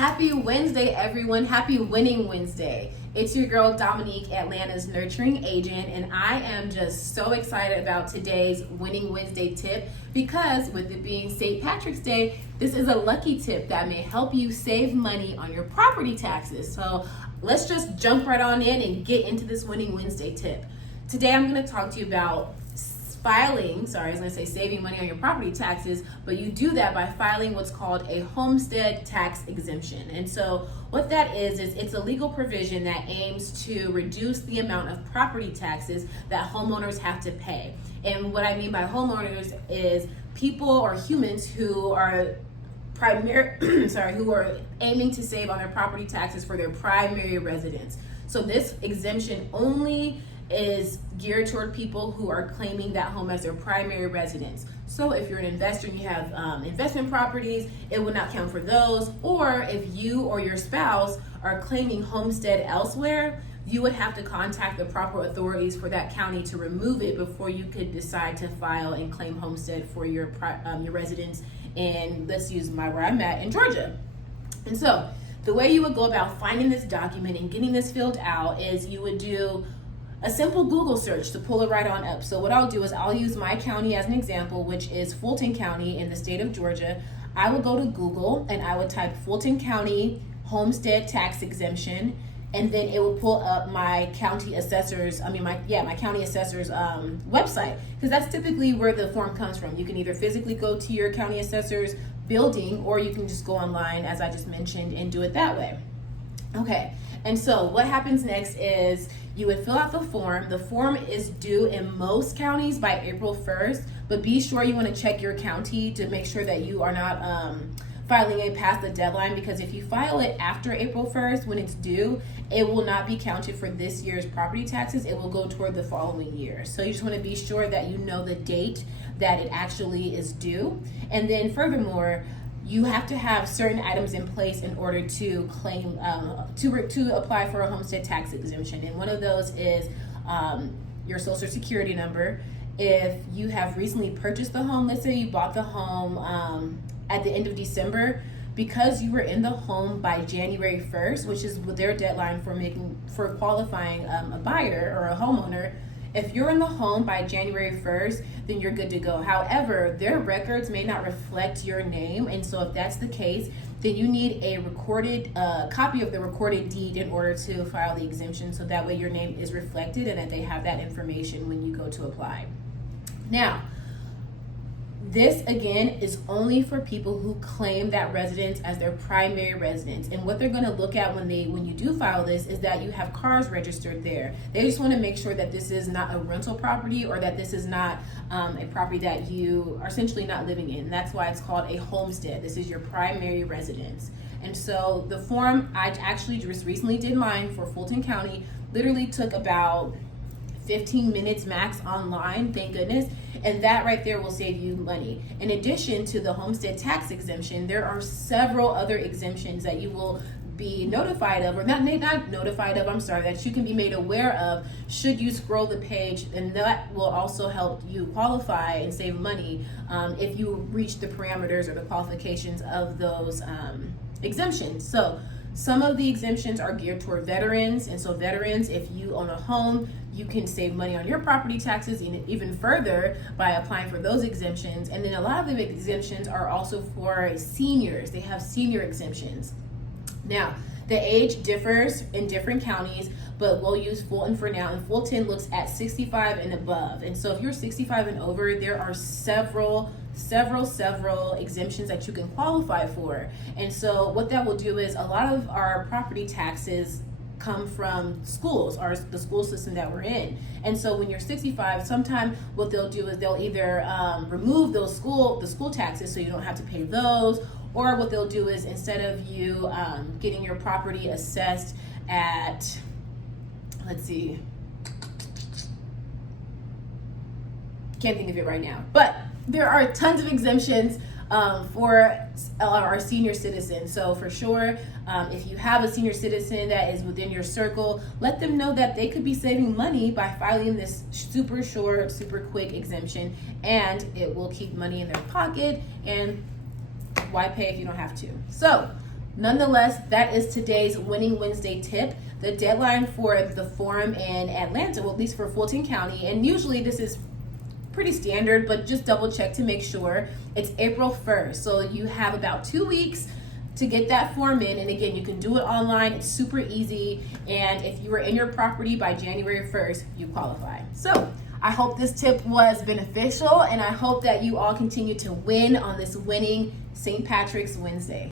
Happy Wednesday, everyone. Happy Winning Wednesday. It's your girl, Dominique, Atlanta's nurturing agent, and I am just so excited about today's Winning Wednesday tip because with it being St. Patrick's Day, this is a lucky tip that may help you save money on your property taxes. So let's just jump right on in and get into this Winning Wednesday tip. Today, I'm going to talk to you about saving money on your property taxes, but you do that by filing what's called a homestead tax exemption. And so what that is it's a legal provision that aims to reduce the amount of property taxes that homeowners have to pay. And what I mean by homeowners is people or humans who are who are aiming to save on their property taxes for their primary residence. So this exemption only is geared toward people who are claiming that home as their primary residence. So if you're an investor and you have investment properties, it would not count for those. Or if you or your spouse are claiming homestead elsewhere, you would have to contact the proper authorities for that county to remove it before you could decide to file and claim homestead for your residence. And let's use where I'm at in Georgia. And so the way you would go about finding this document and getting this filled out is you would do a simple Google search to pull it right on up. So what I'll do is I'll use my county as an example, which is Fulton County in the state of Georgia. I would go to Google and I would type Fulton County homestead tax exemption, and then it will pull up my county assessor's, my county assessor's website, because that's typically where the form comes from. You can either physically go to your county assessor's building, or you can just go online, as I just mentioned, and do it that way. Okay, and so what happens next is you would fill out the form. The form is due in most counties by April 1st, but be sure you want to check your county to make sure that you are not filing it past the deadline, because if you file it after April 1st when it's due, it will not be counted for this year's property taxes. It will go toward the following year. So you just want to be sure that you know the date that it actually is due. And then furthermore, you have to have certain items in place in order to claim, to apply for a homestead tax exemption. And one of those is your social security number. If you have recently purchased the home, let's say you bought the home at the end of December, because you were in the home by January 1st, which is their deadline for qualifying a buyer or a homeowner. If you're in the home by January 1st, then you're good to go. However, their records may not reflect your name, and so if that's the case, then you need a recorded copy of the recorded deed in order to file the exemption, so that way your name is reflected and that they have that information when you go to apply. Now, this again is only for people who claim that residence as their primary residence. And what they're going to look at when you do file this is that you have cars registered there. They just want to make sure that this is not a rental property, or that this is not a property that you are essentially not living in. That's why it's called a homestead. This is your primary residence. And so the form, I actually just recently did mine for Fulton County, literally took about 15 minutes max online, thank goodness, and that right there will save you money. In addition to the homestead tax exemption, there are several other exemptions that you will be notified of, or not notified of, that you can be made aware of should you scroll the page, and that will also help you qualify and save money if you reach the parameters or the qualifications of those exemptions. So some of the exemptions are geared toward veterans, and so veterans, if you own a home, you can save money on your property taxes even further by applying for those exemptions. And then a lot of the exemptions are also for seniors. They have senior exemptions. Now, the age differs in different counties, but we'll use Fulton for now. And Fulton looks at 65 and above. And so if you're 65 and over, there are several exemptions that you can qualify for. And so what that will do is a lot of our property taxes come from schools, or the school system that we're in. And so when you're 65, sometimes what they'll do is they'll either remove the school taxes so you don't have to pay those, or what they'll do is instead of you getting your property assessed at, can't think of it right now, but there are tons of exemptions for our senior citizens. So for sure, if you have a senior citizen that is within your circle, let them know that they could be saving money by filing this super short, super quick exemption, and it will keep money in their pocket, and why pay if you don't have to? So Nonetheless, that is today's Winning Wednesday tip. The deadline for the forum in Atlanta, well, at least for Fulton County, and usually this is pretty standard, but just double check to make sure, it's April 1st. So you have about 2 weeks to get that form in. And again, you can do it online. It's super easy. And if you were in your property by January 1st, you qualify. So I hope this tip was beneficial, and I hope that you all continue to win on this winning St. Patrick's Wednesday.